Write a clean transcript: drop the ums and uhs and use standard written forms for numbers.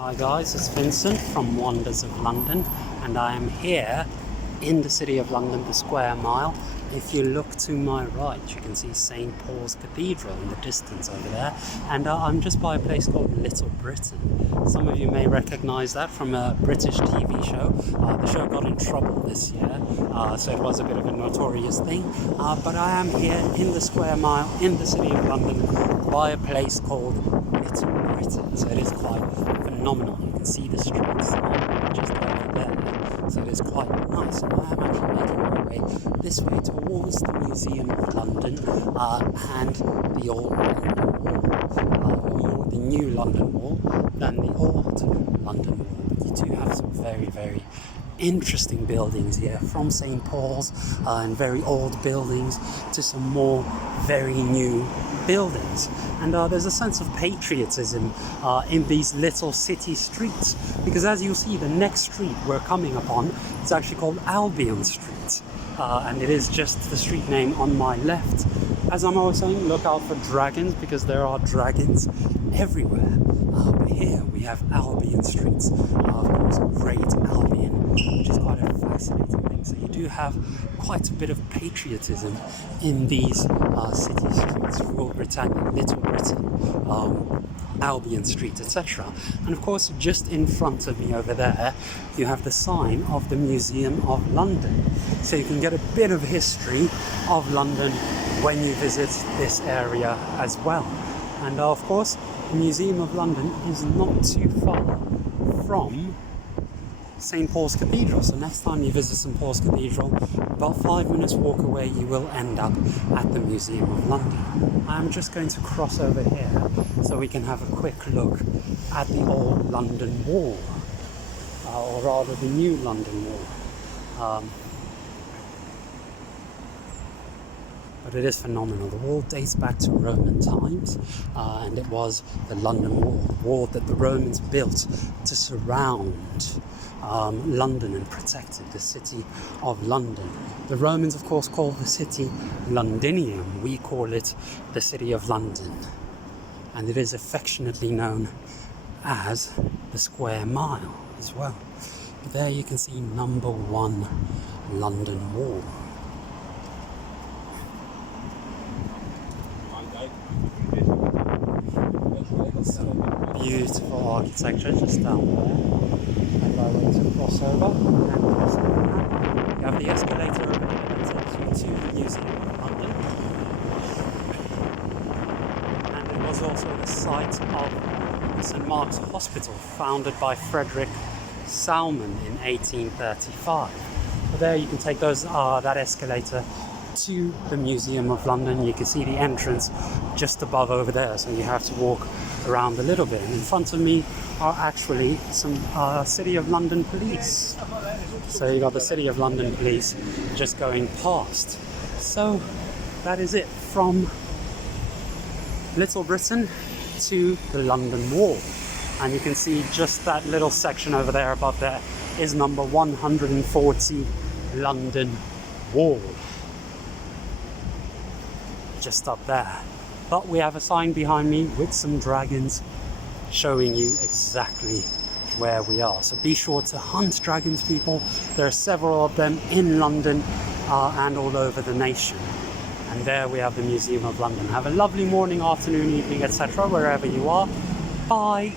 Hi guys, it's Vincent from Wonders of London, and I am here in the City of London, the Square Mile. If you look to my right, you can see St. Paul's Cathedral in the distance over there, and I'm just by a place called Little Britain. Some of you may recognise that from a British TV show. The show got in trouble this year, so it was a bit of a notorious thing, but I am here in the Square Mile in the City of London by a place called Little Britain, so it is quite phenomenal. You can see the streets just over there, so it is quite nice. And I am actually making my way this way towards the Museum of London and the old London Wall, or more the new London Wall than the old London Wall. But you do have some very interesting buildings here, from St. Paul's and very old buildings to some more very new buildings, and there's a sense of patriotism in these little city streets, because as you'll see, the next street we're coming upon is actually called Albion Street, and it is just the street name on my left. As I'm always saying, look out for dragons, because there are dragons everywhere. But here we have Albion Street, of course, Great Albion, which is quite a fascinating thing. So you do have quite a bit of patriotism in these city streets: Rule Britannia, Little Britain, Albion Street, etc. And of course, just in front of me over there, you have the sign of the Museum of London. So you can get a bit of history of London when you visit this area as well. And of course, the Museum of London is not too far from St. Paul's Cathedral. So next time you visit St. Paul's Cathedral, about 5 minutes walk away, you will end up at the Museum of London. I'm just going to cross over here so we can have a quick look at the old London Wall, or rather the new London Wall. But it is phenomenal. The wall dates back to Roman times, and it was the London Wall, the wall that the Romans built to surround London and protected the city of London. The Romans, of course, called the city Londinium. We call it the City of London, and it is affectionately known as the Square Mile as well. But there you can see number 1 London Wall. Some beautiful architecture just down there. And I went to cross over, and you have the escalator over here that takes you to the Museum of London. And it was also the site of St. Mark's Hospital, founded by Frederick Salmon in 1835. But there you can take that escalator to the Museum of London. You can see the entrance just above over there, so you have to walk around a little bit. And in front of me are actually some City of London police. So you got the City of London police just going past. So that is it from Little Britain to the London Wall. And you can see just that little section over there above there is number 140 London Wall. Just up there. But we have a sign behind me with some dragons showing you exactly where we are. So be sure to hunt dragons, people. There are several of them in London and all over the nation. And there we have the Museum of London. Have a lovely morning, afternoon, evening, etc., wherever you are. Bye.